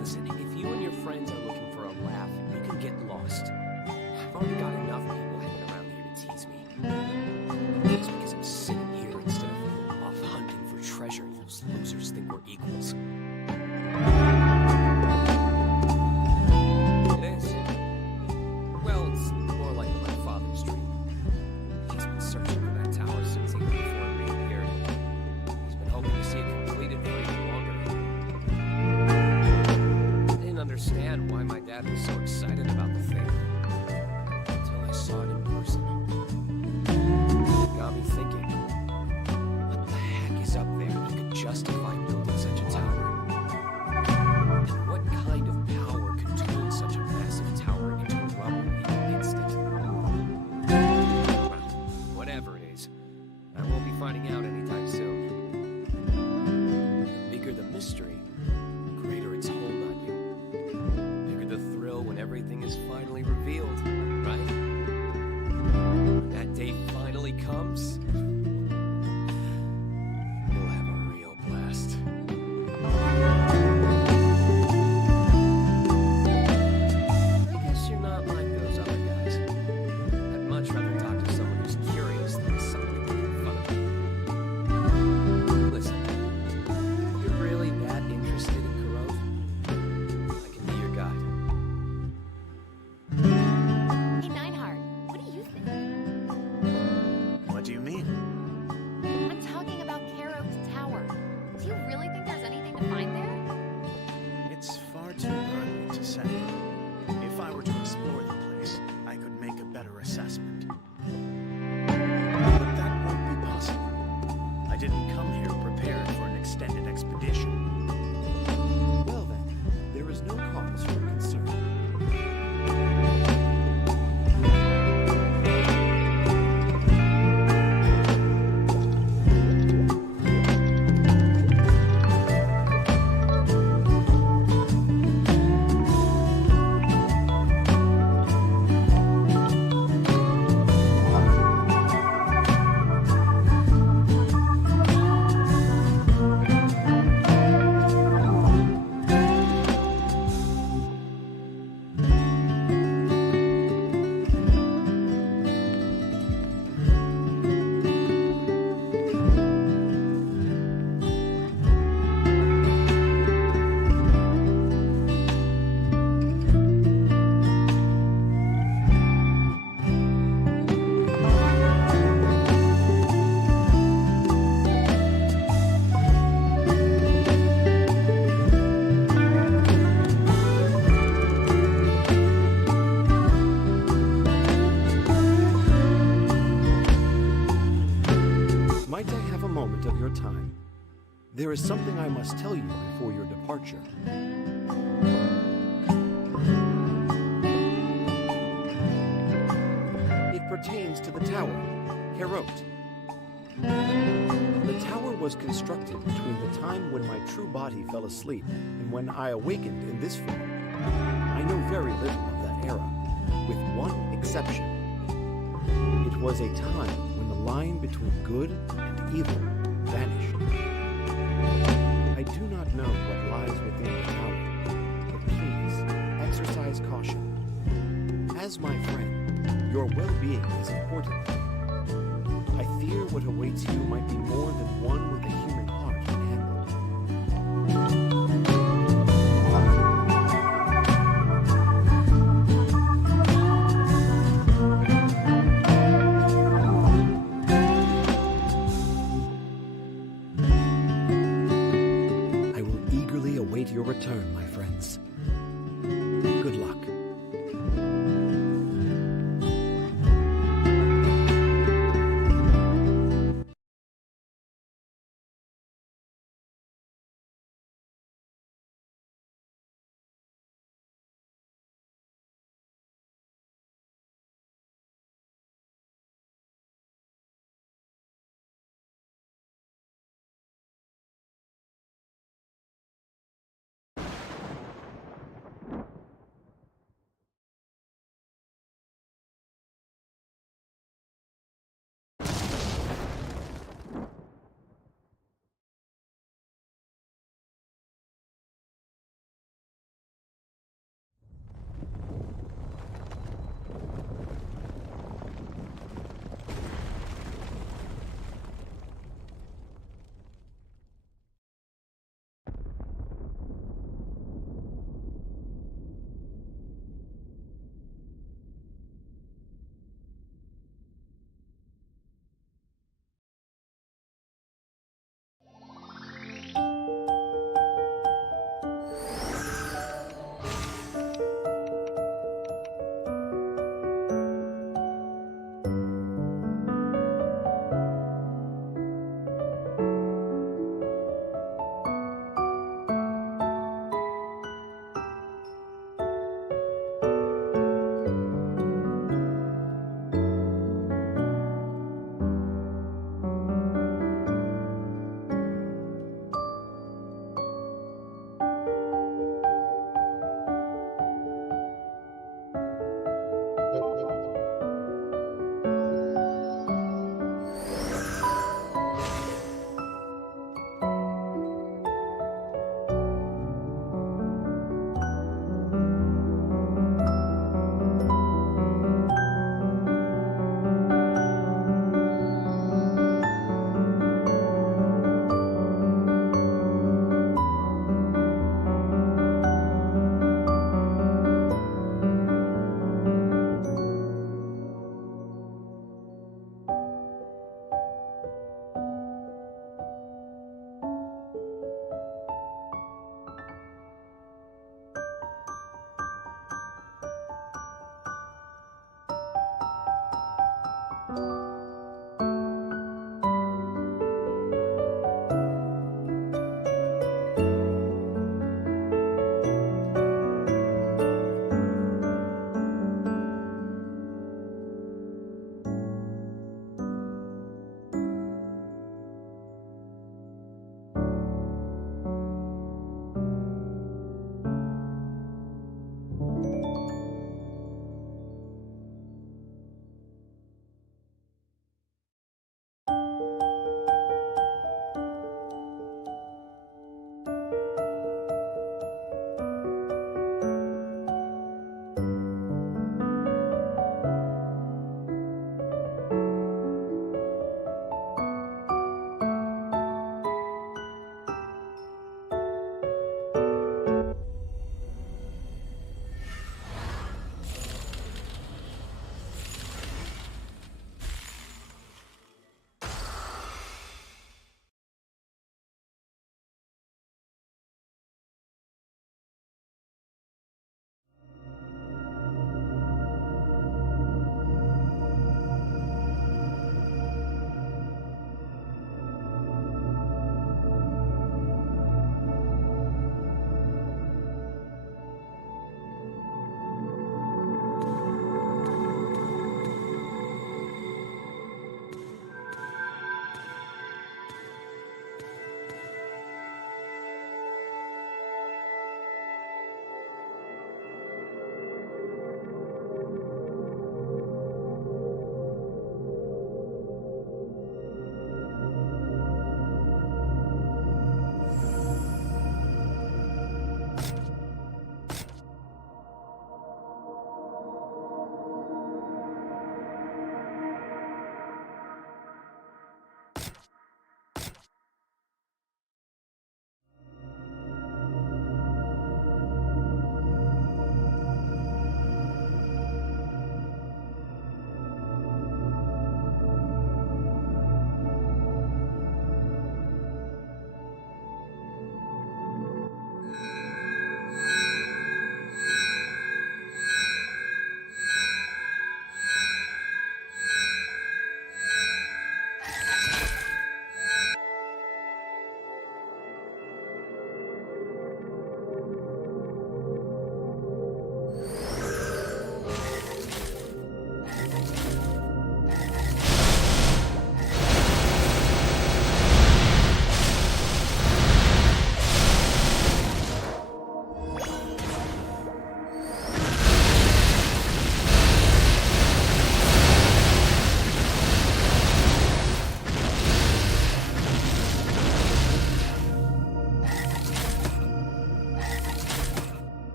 Listen, if you and your friends are looking for a laugh, you can get lost. I've already got enough people hanging around here to tease me. Just because I'm sitting here instead of off hunting for treasure, those losers think we're equals. It is. Well, it's more like my father's dream. He's been searching for that tower since even before it reappeared. He's been hoping to see it completed for even longer. I didn't understand why my dad was so excited about the thing until I saw it in person. It got me thinking, what the heck is up there that could justify building such a tower? And what kind of power could turn such a massive tower into rubble in an instant? Well, whatever it is, I won't be finding out anytime soon. The bigger the mystery, the greater its hold on you. The bigger the thrill when everything is finally revealed, right? When that day finally comes, we'll have a real blast. I guess you're not like those other guys. I'd much rather talk to someone who's curious than someone who can make fun of me. Listen, if you're really that interested in Karote, I can be your guide. Hey, Nineheart, what do you think? What do you mean? I'm talking about Karote's tower. Do you really think there's anything to find there? It's far too early to say. If I were to explore the place, I could make a better assessment. But that won't be possible. I didn't come here prepared for an extended expedition. Well then, there is no cause for concern. Might I have a moment of your time? There is something I must tell you before your departure. tower, Karote. The tower was constructed between the time when my true body fell asleep and when I awakened in this form. I know very little of that era, with one exception. It was a time when the line between good and evil vanished. I do not know what lies within the tower, but please exercise caution. As my friend, your well-being is important. I fear what awaits you might be more than one with a human heart can handle. I will eagerly await your return, my friends. Good luck.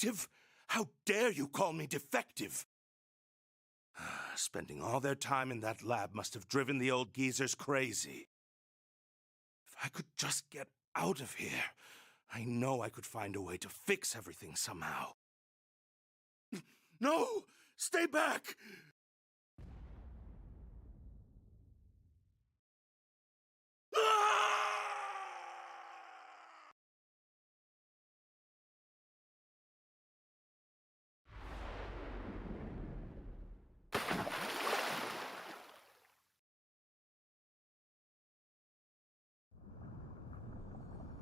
Defective? How dare you call me defective? Spending all their time in that lab must have driven the old geezers crazy. If I could just get out of here, I know I could find a way to fix everything somehow. No! Stay back!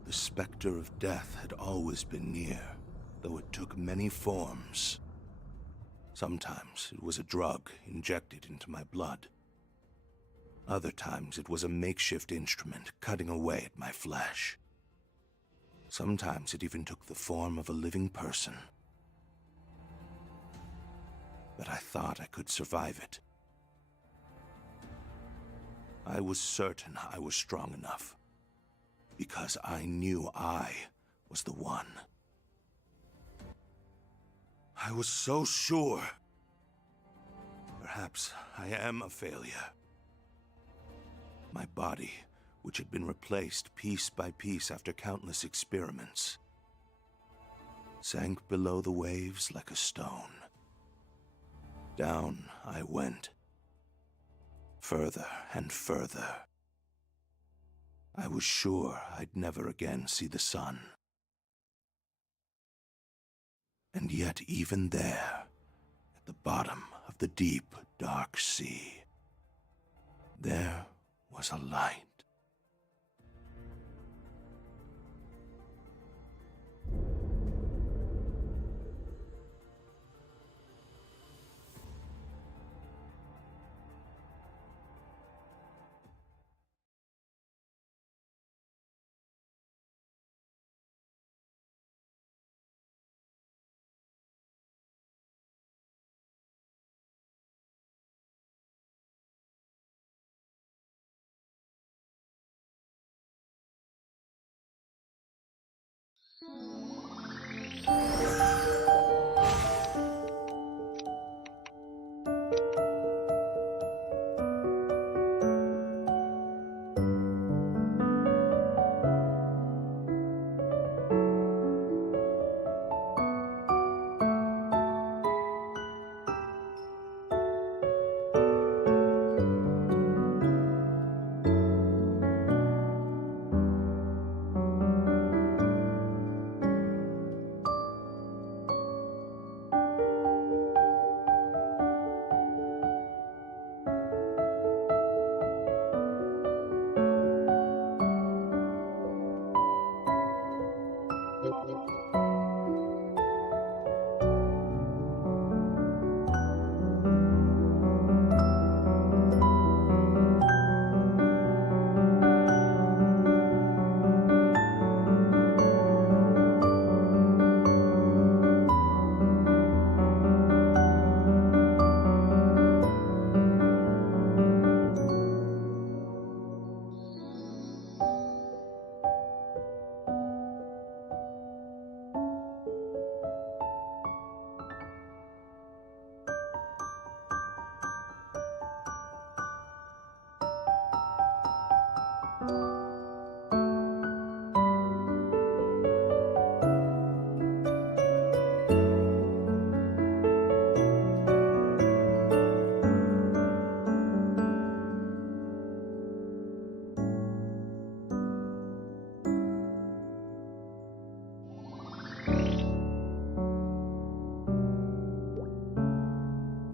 The specter of death had always been near, though it took many forms. Sometimes it was a drug injected into my blood. Other times it was a makeshift instrument cutting away at my flesh. Sometimes it even took the form of a living person. But I thought I could survive it. I was certain I was strong enough, because I knew I was the one. I was so sure. Perhaps I am a failure. My body, which had been replaced piece by piece after countless experiments, sank below the waves like a stone. Down I went, further and further. I was sure I'd never again see the sun. And yet even there, at the bottom of the deep, dark sea, there was a light.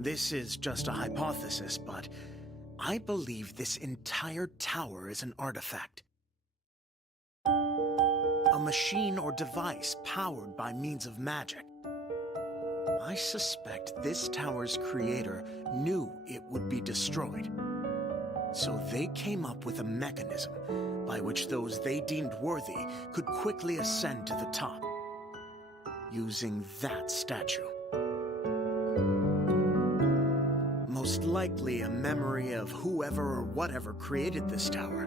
This is just a hypothesis, but I believe this entire tower is an artifact. A machine or device powered by means of magic. I suspect this tower's creator knew it would be destroyed. So they came up with a mechanism by which those they deemed worthy could quickly ascend to the top, using that statue. Most likely a memory of whoever or whatever created this tower,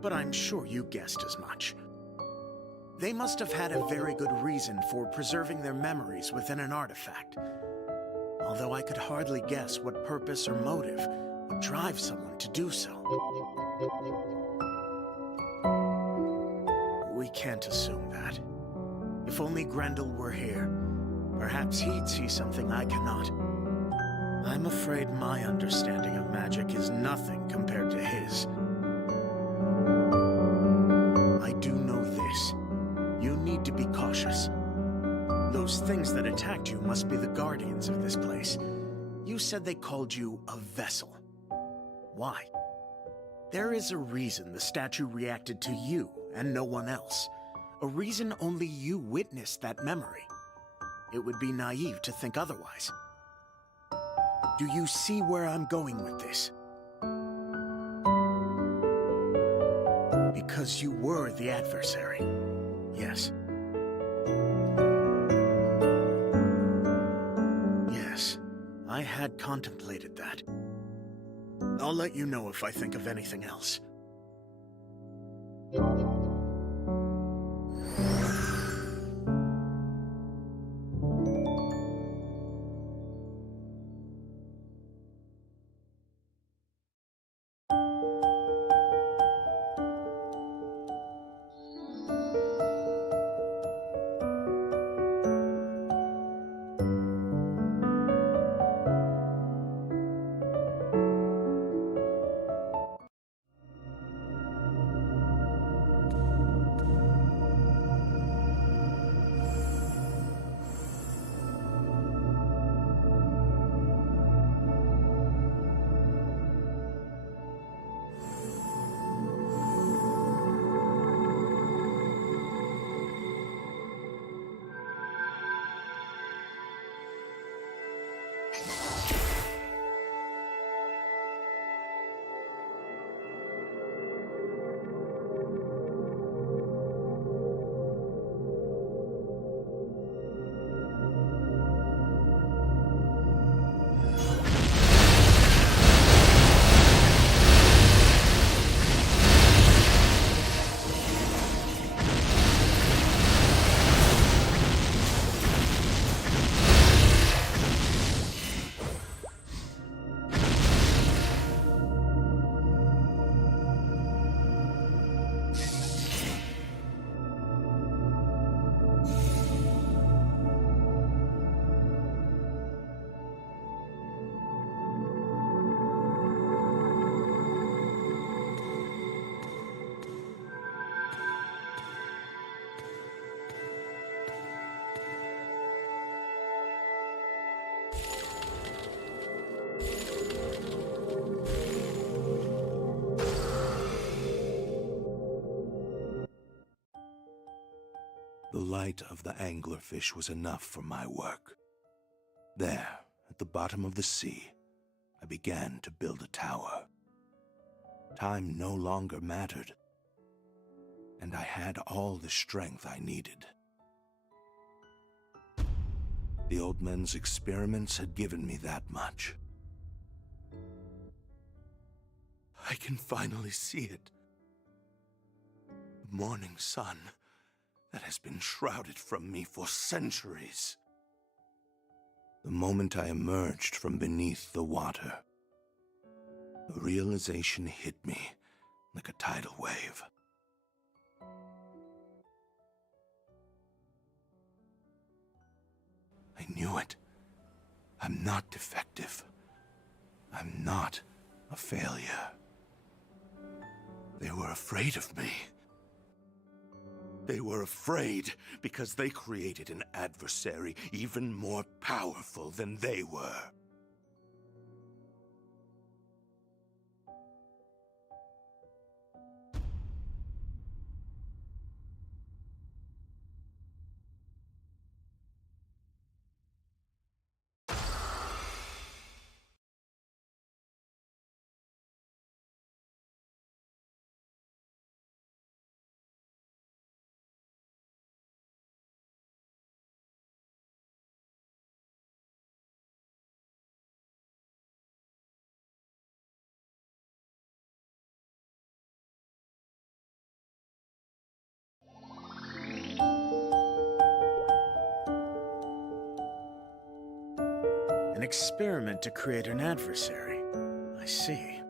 but I'm sure you guessed as much. They must have had a very good reason for preserving their memories within an artifact. Although I could hardly guess what purpose or motive would drive someone to do so. We can't assume that. If only Grendel were here, perhaps he'd see something I cannot. I'm afraid my understanding of magic is nothing compared to his. I do know this. You need to be cautious. Those things that attacked you must be the guardians of this place. You said they called you a vessel. Why? There is a reason the statue reacted to you and no one else. A reason only you witnessed that memory. It would be naive to think otherwise. Do you see where I'm going with this? Because you were the adversary. Yes. Yes, I had contemplated that. I'll let you know if I think of anything else. The light of the anglerfish was enough for my work. There, at the bottom of the sea, I began to build a tower. Time no longer mattered, and I had all the strength I needed. The old men's experiments had given me that much. I can finally see it. The morning sun that has been shrouded from me for centuries. The moment I emerged from beneath the water, the realization hit me like a tidal wave. I knew it. I'm not defective. I'm not a failure. They were afraid of me. They were afraid because they created an adversary even more powerful than they were. experiment to create an adversary. I see.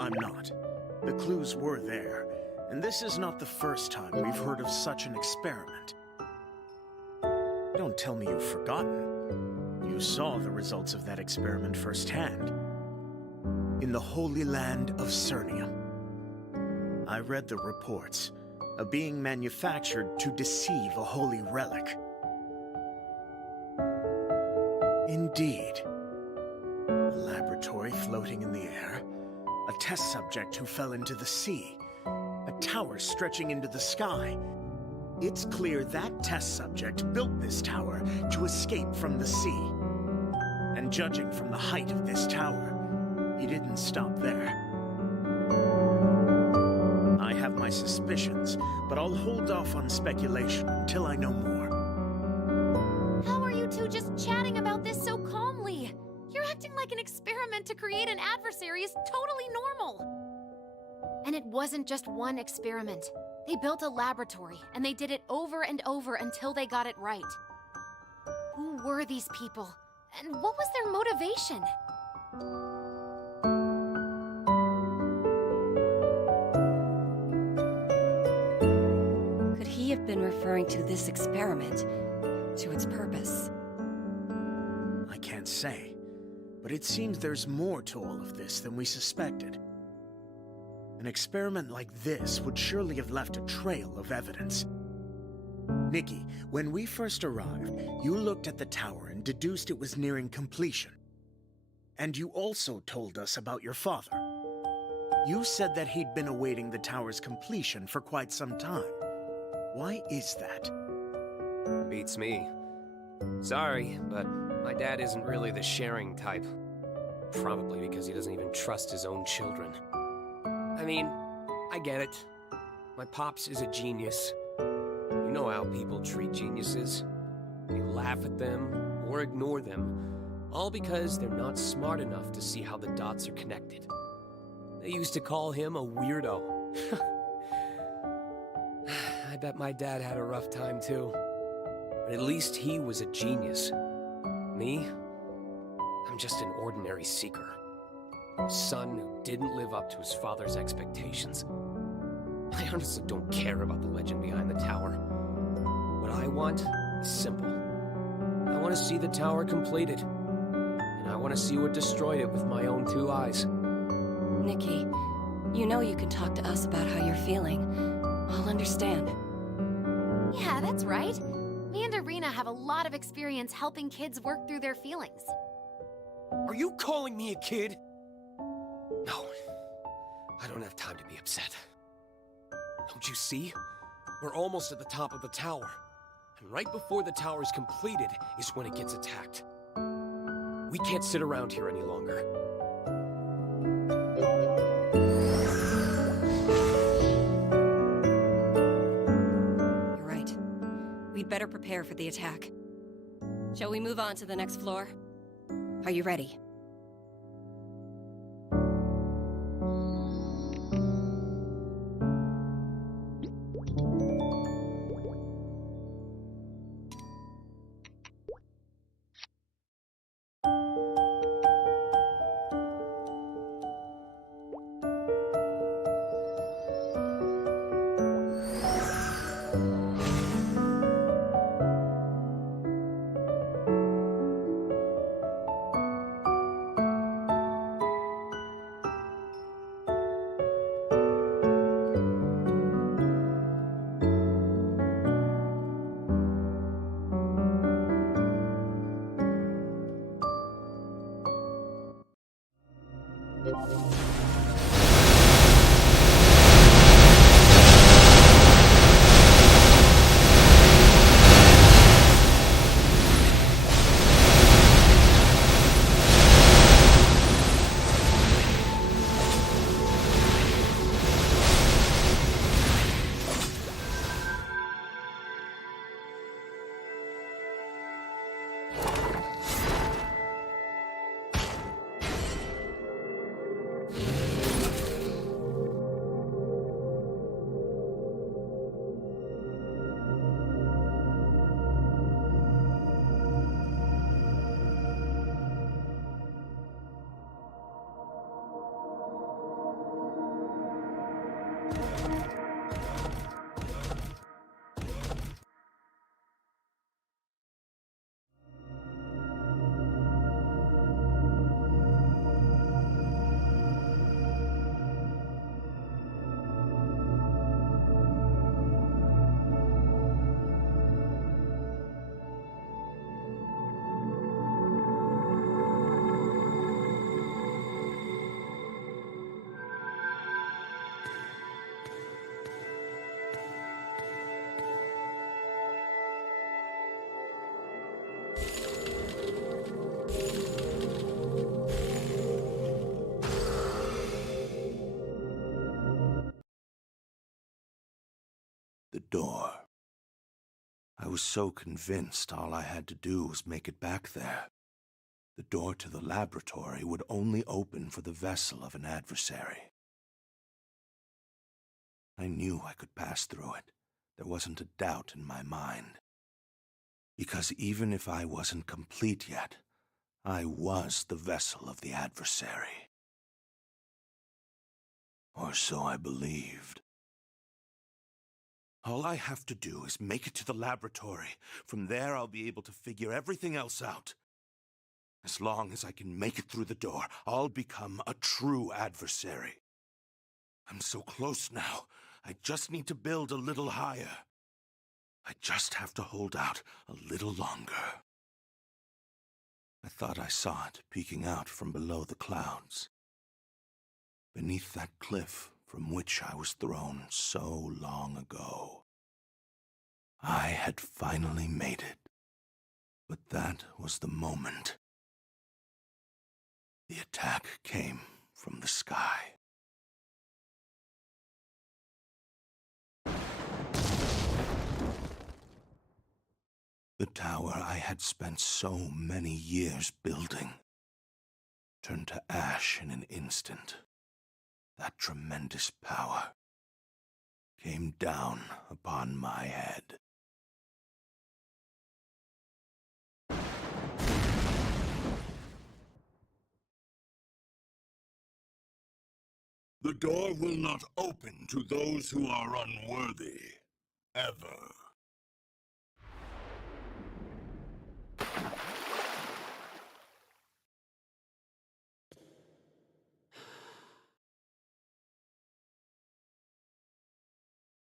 I'm not. The clues were there, and this is not the first time we've heard of such an experiment. Don't tell me you've forgotten. You saw the results of that experiment firsthand. In the Holy Land of Cernia. I read the reports. A being manufactured to deceive a holy relic. Indeed. A laboratory floating in the air. A test subject who fell into the sea. A tower stretching into the sky. It's clear that test subject built this tower to escape from the sea. And judging from the height of this tower, he didn't stop there. I have my suspicions, but I'll hold off on speculation until I know more. How are you two just chatting about this so calmly? You're acting like an experiment to create an adversary is totally normal. And it wasn't just one experiment. They built a laboratory, and they did it over and over until they got it right. Who were these people? And what was their motivation? Could he have been referring to this experiment, to its purpose? I can't say, but it seems there's more to all of this than we suspected. An experiment like this would surely have left a trail of evidence. Nikki, when we first arrived, you looked at the tower and deduced it was nearing completion. And you also told us about your father. You said that he'd been awaiting the tower's completion for quite some time. Why is that? Beats me. Sorry, but my dad isn't really the sharing type. Probably because he doesn't even trust his own children. I mean, I get it. My pops is a genius. You know how people treat geniuses. They laugh at them or ignore them, all because they're not smart enough to see how the dots are connected. They used to call him a weirdo. I bet my dad had a rough time too. But at least he was a genius. Me? I'm just an ordinary seeker. A son who didn't live up to his father's expectations. I honestly don't care about the legend behind the tower. What I want is simple. I want to see the tower completed. And I want to see what destroyed it with my own 2 eyes. Nikki, you know you can talk to us about how you're feeling. I'll understand. Yeah, that's right. Me and Irina have a lot of experience helping kids work through their feelings. Are you calling me a kid? No. I don't have time to be upset. Don't you see? We're almost at the top of the tower. And right before the tower's completed is when it gets attacked. We can't sit around here any longer. You're right. We'd better prepare for the attack. Shall we move on to the next floor? Are you ready? the door. I was so convinced all I had to do was make it back there. The door to the laboratory would only open for the vessel of an adversary. I knew I could pass through it. There wasn't a doubt in my mind. Because even if I wasn't complete yet, I was the vessel of the adversary. Or so I believed. All I have to do is make it to the laboratory. From there, I'll be able to figure everything else out. As long as I can make it through the door, I'll become a true adversary. I'm so close now. I just need to build a little higher. I just have to hold out a little longer. I thought I saw it peeking out from below the clouds. Beneath that cliff from which I was thrown so long ago. I had finally made it. But that was the moment. The attack came from the sky. The tower I had spent so many years building turned to ash in an instant. That tremendous power came down upon my head. The door will not open to those who are unworthy, ever.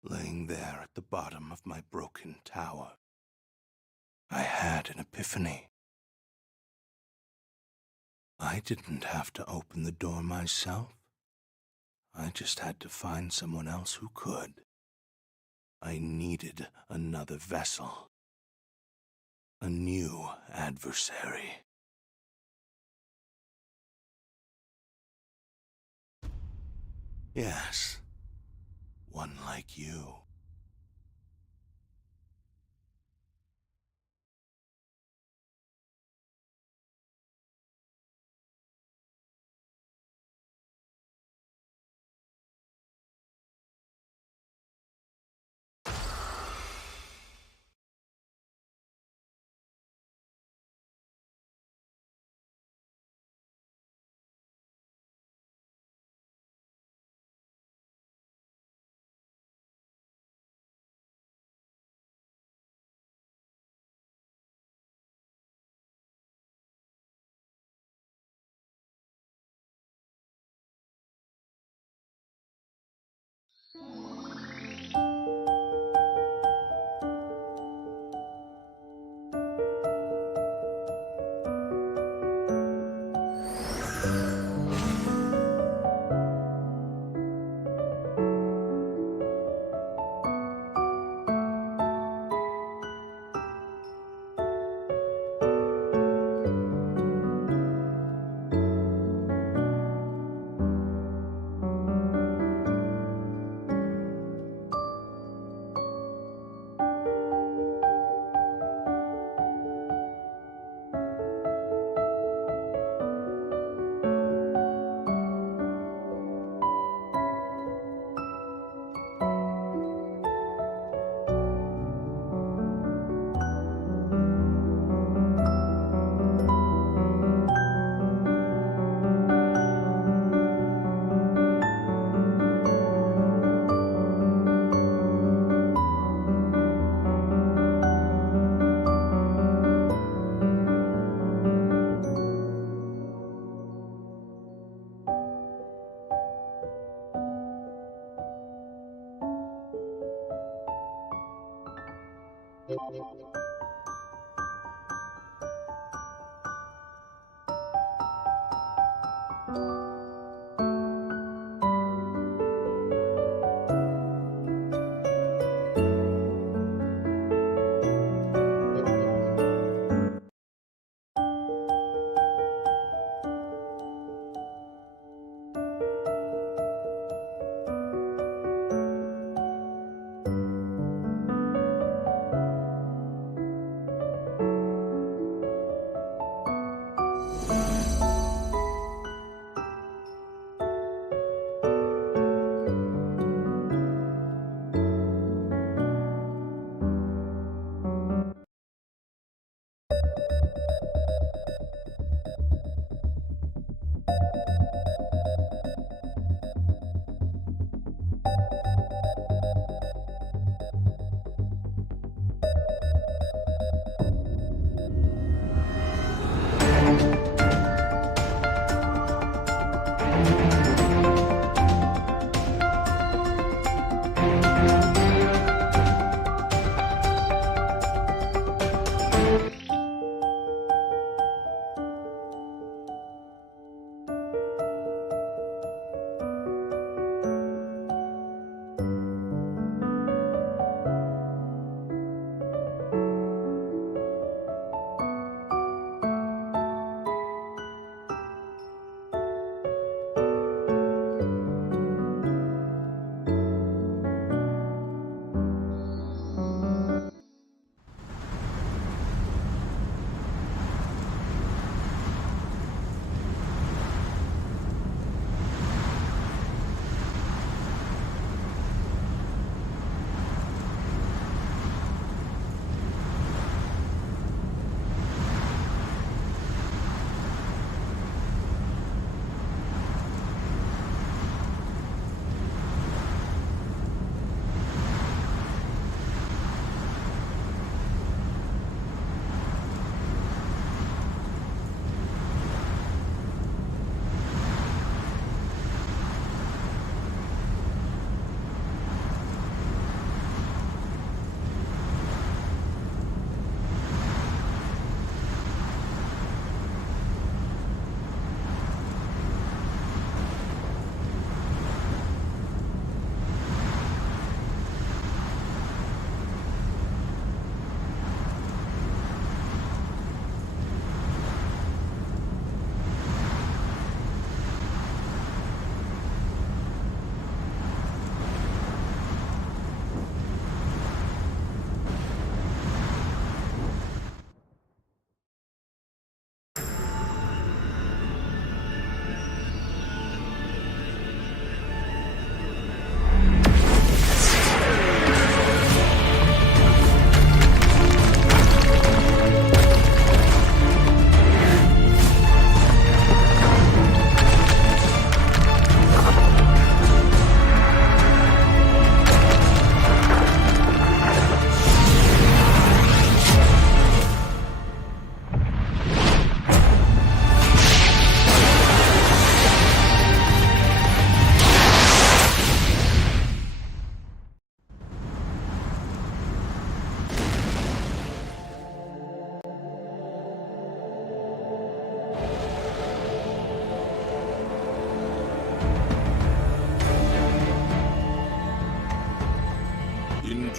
Laying there at the bottom of my broken tower, I had an epiphany. I didn't have to open the door myself. I just had to find someone else who could. I needed another vessel. A new adversary. Yes, one like you.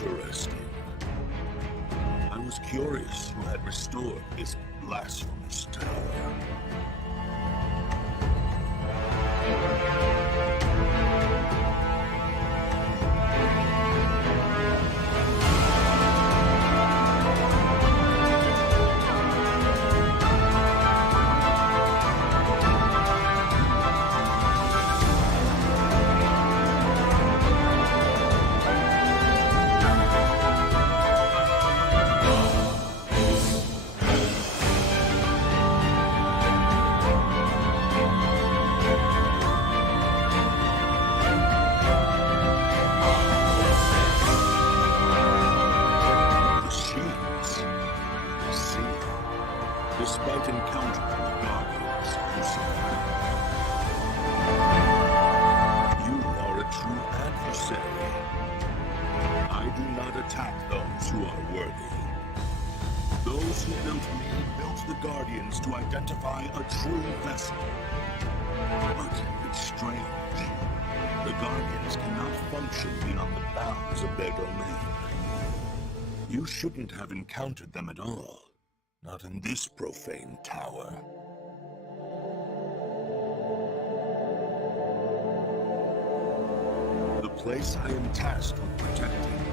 Interesting. I was curious who had restored this blasphemous tower. Despite encountering the Guardians, you are a true adversary. I do not attack those who are worthy. Those who built me built the Guardians to identify a true vessel. But it's strange. The Guardians cannot function beyond the bounds of their domain. You shouldn't have encountered them at all. Not in this profane tower. The place I am tasked with protecting,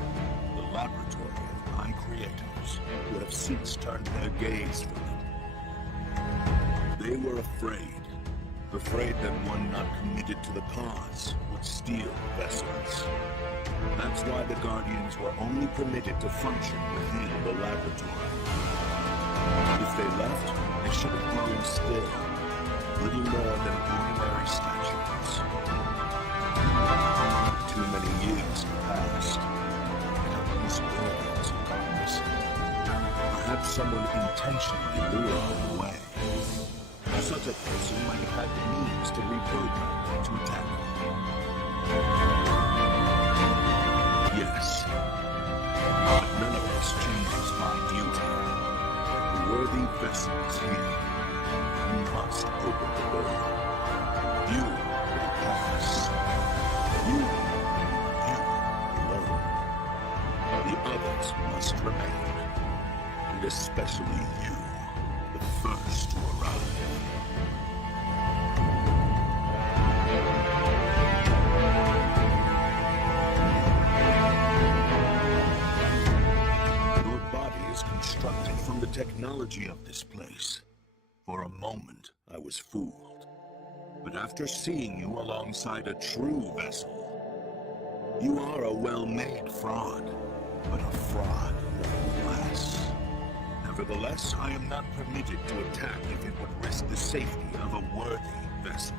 the laboratory of my creators, who have since turned their gaze from it. They were afraid that one not committed to the cause would steal vessels. That's why the Guardians were only permitted to function within the laboratory. If they left, they should have grown still, little more than ordinary statues. Too many years have passed. Countless organs have gone missing. Perhaps someone intentionally lured them away. Such a person might have had the means to reprogram them to attack them. Yes, but none of this changes my duty. Worthy vessels here. You must open the door. You will pass. You alone. The others must remain. And especially you, the first to arrive. Constructed from the technology of this place. For a moment, I was fooled. But after seeing you alongside a true vessel, you are a well-made fraud, but a fraud nonetheless. Nevertheless, I am not permitted to attack if it would risk the safety of a worthy vessel.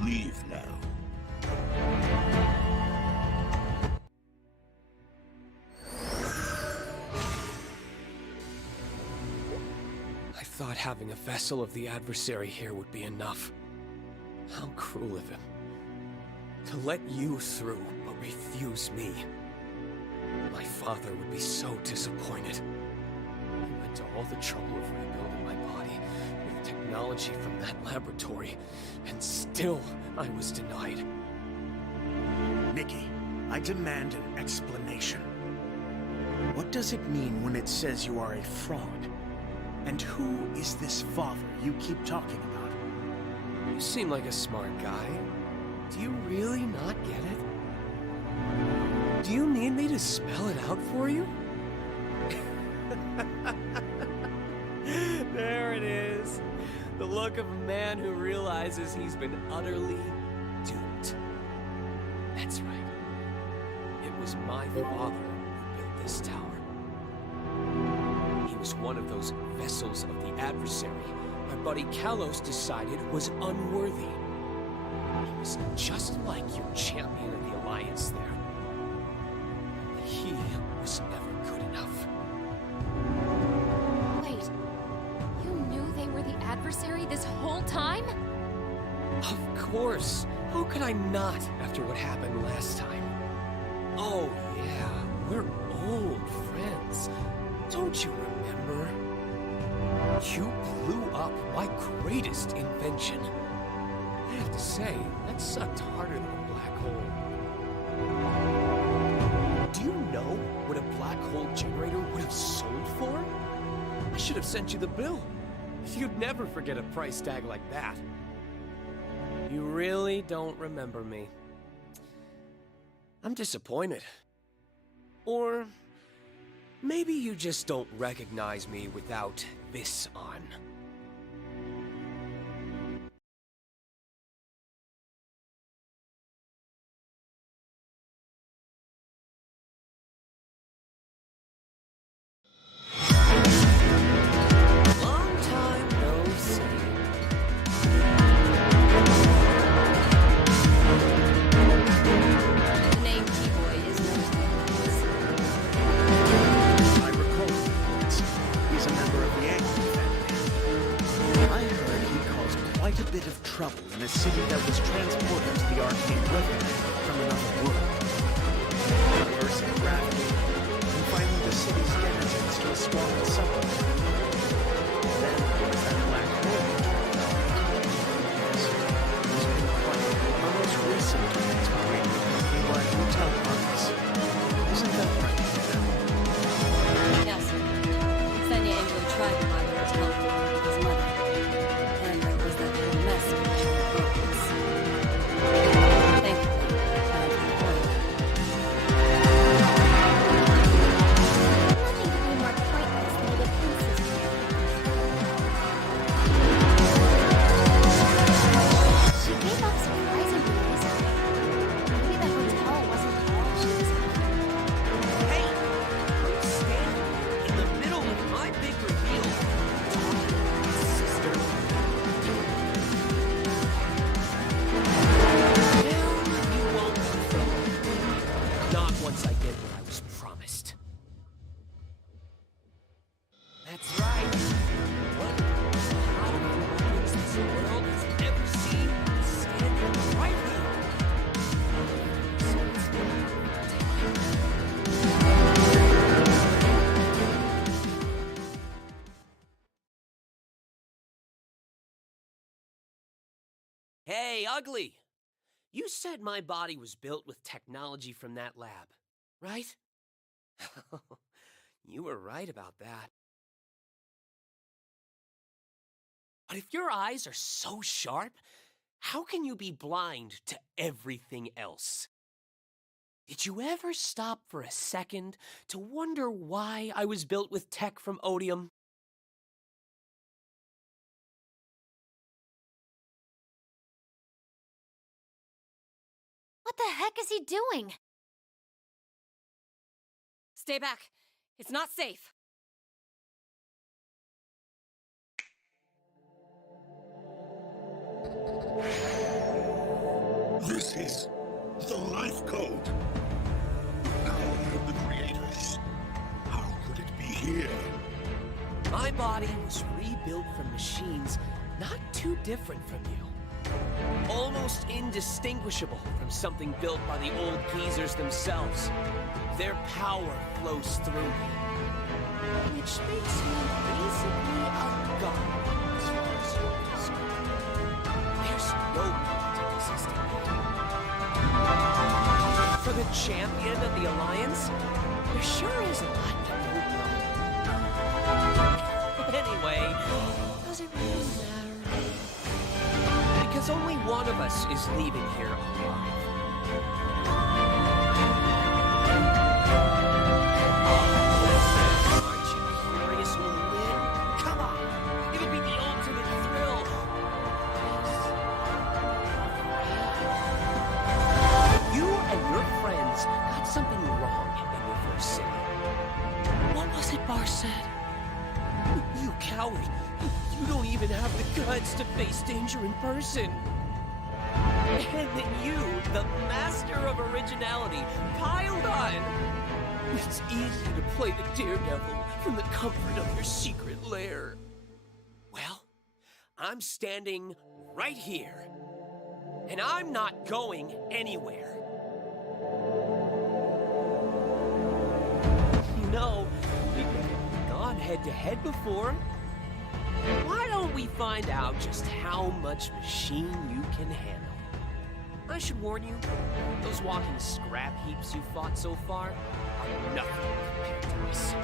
Leave now. I thought having a vessel of the adversary here would be enough. How cruel of him. To let you through, but refuse me. My father would be so disappointed. He went to all the trouble of rebuilding my body with technology from that laboratory, and still I was denied. Nikki, I demand an explanation. What does it mean when it says you are a fraud? And who is this father you keep talking about? You seem like a smart guy. Do you really not get it? Do you need me to spell it out for you? There it is. The look of a man who realizes he's been utterly duped. That's right. It was my father who built this tower. He was one of those vessels of the adversary my buddy Kalos decided was unworthy. He was just like your champion of the Alliance there. He was never good enough. Wait, you knew they were the adversary this whole time? Of course. How could I not after what happened last time? Oh yeah, we're old friends. Don't you remember? You blew up my greatest invention. I have to say, that sucked harder than a black hole. Do you know know what a black hole generator would have sold for? I should have sent you the bill. You'd never forget a price tag like that. You really don't remember me. I'm disappointed. Or maybe you just don't recognize me without this on. Long time no see. The name T-Boy is I recall him. He's a member of the Angry family. I heard he caused quite a bit of trouble in a city that was transported to the Arcane River from another world. Worse in gravity, confining the city's denizens to a swollen suburb. Then there was that black hole. Yes, there's been quite a most recent event creating a company wide hotel parties. Isn't that right? Yes. Senya Anglo tried to buy the hotel with his mother. And there was that whole mess of mutual problems. Thankfully, the plans were foiled. Nothing could be more pointless than a defense system. She gave up surprisingly recently. Maybe the hotel wasn't all she was after. Hey! I'm standing in the middle of my big reveal. Talking to my sister. Well, you won't fulfill it. Not once I get what I was promised. That's right. What how many weapons this world has ever seen is standing right here. So it's Hey, Ugly! You said my body was built with technology from that lab, right? You were right about that. But if your eyes are so sharp, how can you be blind to everything else? Did you ever stop for a second to wonder why I was built with tech from Odium? What the heck is he doing? Stay back. It's not safe. This is the life code. Power of the creators. How could it be here? My body was rebuilt from machines not too different from you. Almost indistinguishable from something built by the old geezers themselves. Their power flows through me. Which makes me basically a god as far as you're concerned. There's no point resisting me. For the champion of the Alliance, there sure is a lot you don't know. Anyway, does it really matter? Because only one of us is leaving here alive. Aren't you curious who will win? Come on! It'll be the ultimate thrill! You and your friends got something wrong in Reverse City. What was it Bar said? You coward! You don't even have the guts to face danger in person. And then you, the master of originality, piled on. It's easy to play the daredevil from the comfort of your secret lair. Well, I'm standing right here. And I'm not going anywhere. You know, we've never gone head-to-head before. Why don't we find out just how much machine you can handle? I I should warn you, those walking scrap heaps you fought so far are nothing compared to us.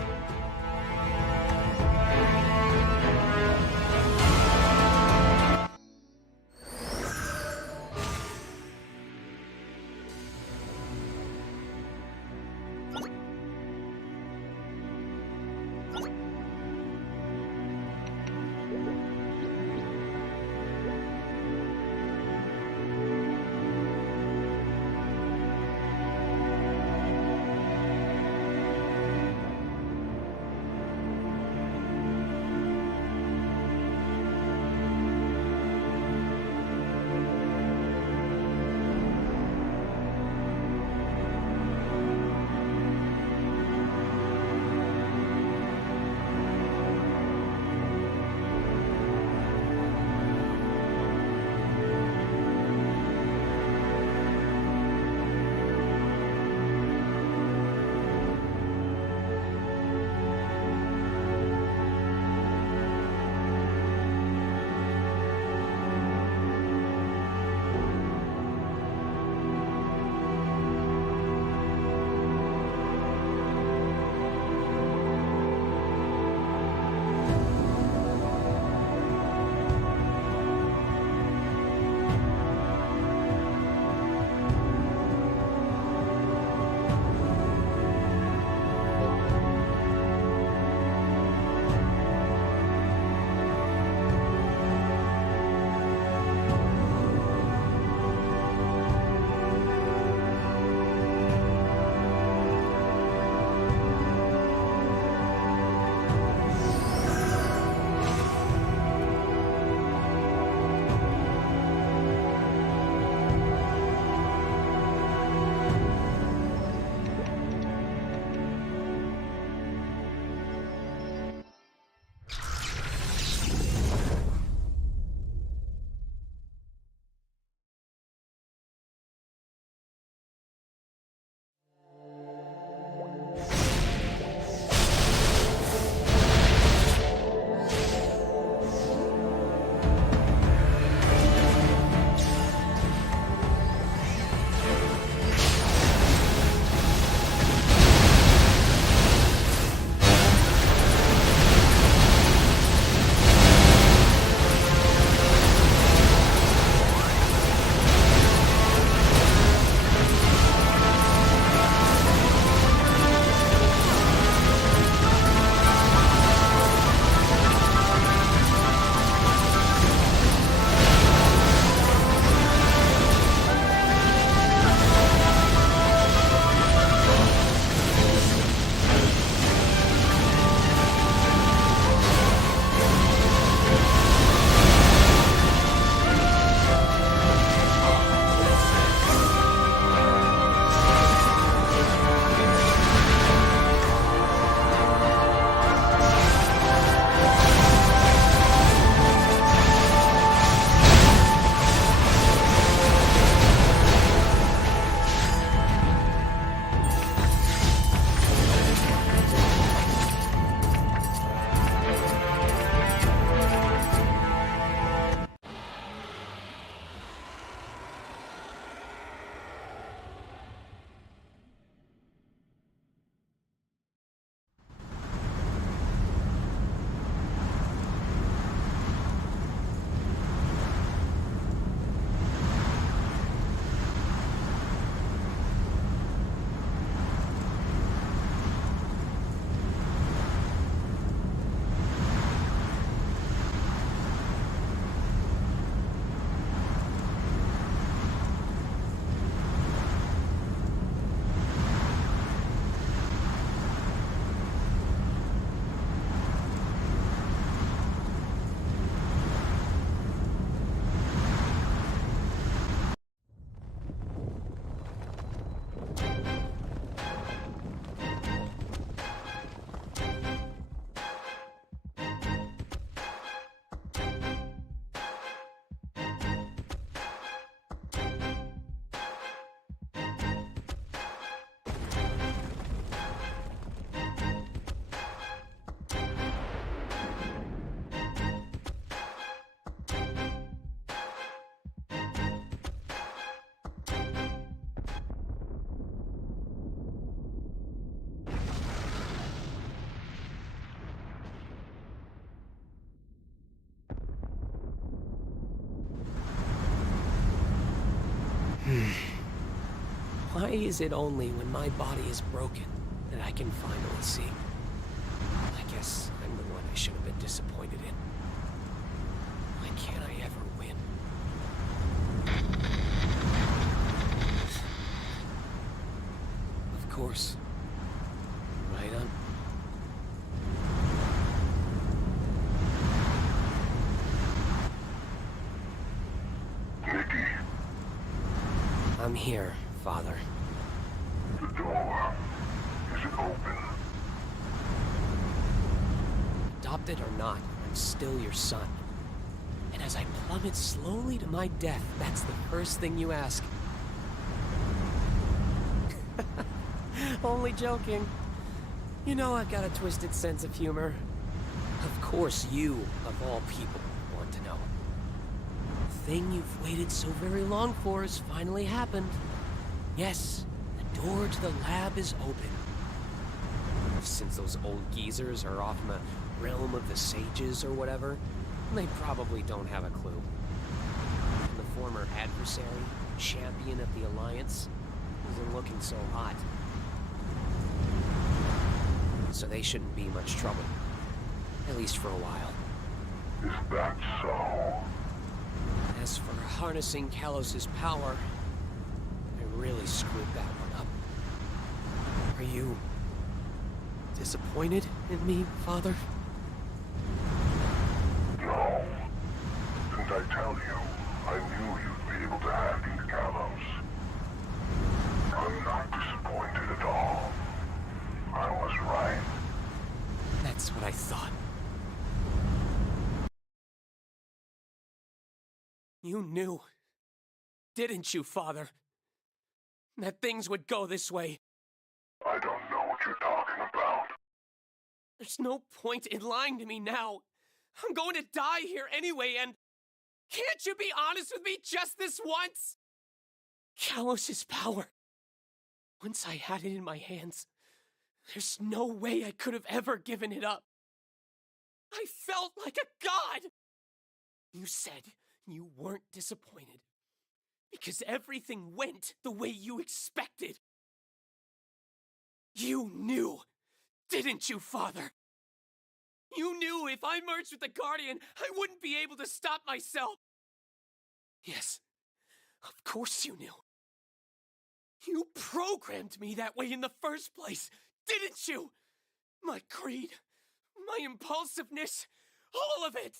Why is it only when my body is broken that I can finally see? I guess I'm the one I should have been disappointed in. Why can't I ever win? Of course. Right on. Mickey, I'm here, Father. the door. Is it open? Adopted or not, I'm still your son. And as I plummet slowly to my death, that's the first thing you ask. Only joking. You know I've got a twisted sense of humor. Of course you, of all people, want to know. The thing you've waited so very long for has finally happened. Yes, the door to the lab is open. Since those old geezers are off in the realm of the sages or whatever, they probably don't have a clue. And the former adversary, champion of the Alliance, isn't looking so hot. So they shouldn't be much trouble. At least for a while. Is that so? As for harnessing Kalos's power, I really screwed that one up. Are you disappointed in me, Father? No. Didn't I tell you? I knew you'd be able to hack into Kalos. I'm not disappointed at all. I was right. That's what I thought. You knew, didn't you, Father? That things would go this way. I don't know what you're talking about. There's no point in lying to me now. I'm going to die here anyway, and can't you be honest with me just this once? Kalos's power. Once I had it in my hands, there's no way I could have ever given it up. I felt like a god. You said you weren't disappointed because everything went the way you expected. You knew, didn't you, Father? You knew if I merged with the Guardian, I wouldn't be able to stop myself. Yes, of course you knew. You programmed me that way in the first place, didn't you? My greed, my impulsiveness, all of it.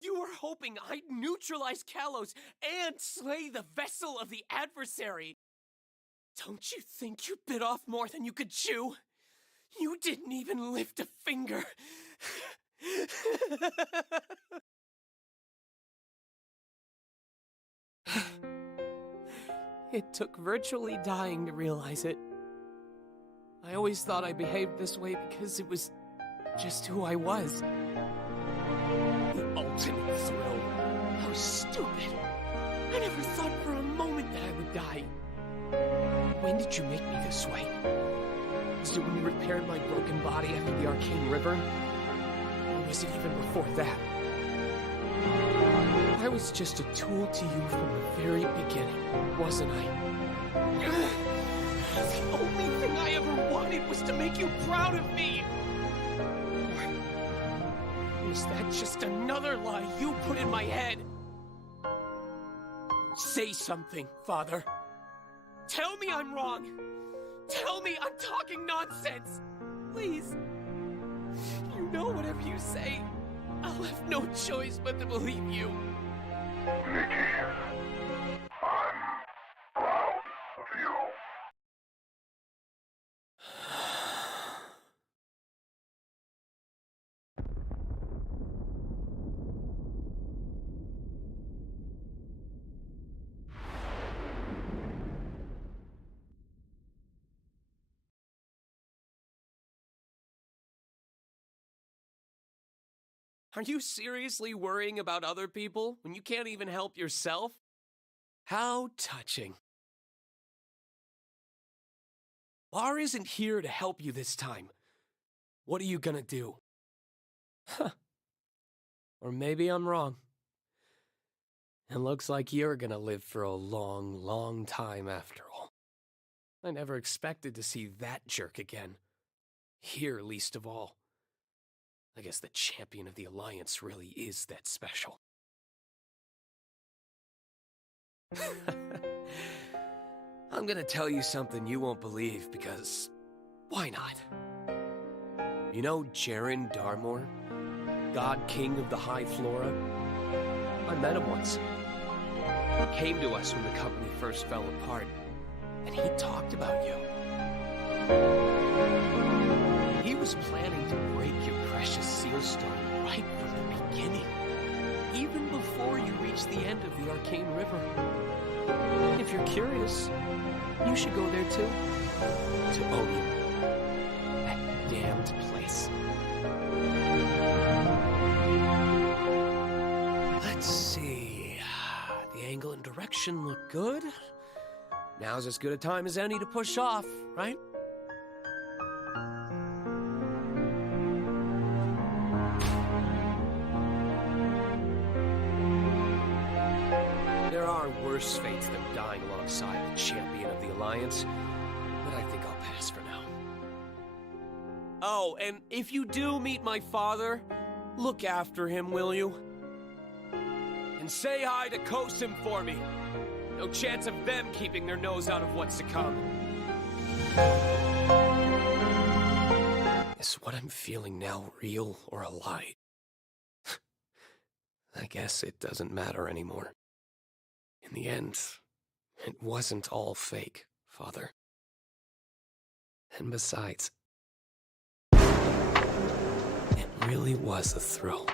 You were hoping I'd neutralize Kalos and slay the vessel of the adversary. Don't you think you bit off more than you could chew? You didn't even lift a finger. It took virtually dying to realize it. I always thought I behaved this way because it was just who I was. The ultimate thrill. How stupid. I never thought for a moment that I would die. When did you make me this way? Was it when you repaired my broken body after the Arcane River? Or was it even before that? I was just a tool to you from the very beginning, wasn't I? The only thing I ever wanted was to make you proud of me! Or was that just another lie you put in my head? Say something, Father. Tell me I'm wrong. Tell me I'm talking nonsense. Please. You know whatever you say, I'll have no choice but to believe you. Mickey, I'm proud of you. Are you seriously worrying about other people when you can't even help yourself? How touching. Lar isn't here to help you this time. What are you gonna do? Huh. Or maybe I'm wrong. And looks like you're gonna live for a long, long time after all. I never expected to see that jerk again. Here, least of all. I guess the champion of the Alliance really is that special. I'm gonna tell you something you won't believe because why not? You know Jaren Darmor? God King of the High Flora? I met him once. He came to us when the company first fell apart, and he talked about you. He was planning to break your precious seal stone right from the beginning, even before you reached the end of the Arcane River. If you're curious, you should go there too. To Odium. That damned place. Let's see. The angle and direction look good. Now's as good a time as any to push off, right? There are worse fates than dying alongside the champion of the Alliance, but I think I'll pass for now. Oh, and if you do meet my father, look after him, will you? And say hi to Kosim for me. No chance of them keeping their nose out of what's to come. Is what I'm feeling now real or a lie? I guess it doesn't matter anymore. In the end, it wasn't all fake, Father. And besides, it really was a thrill.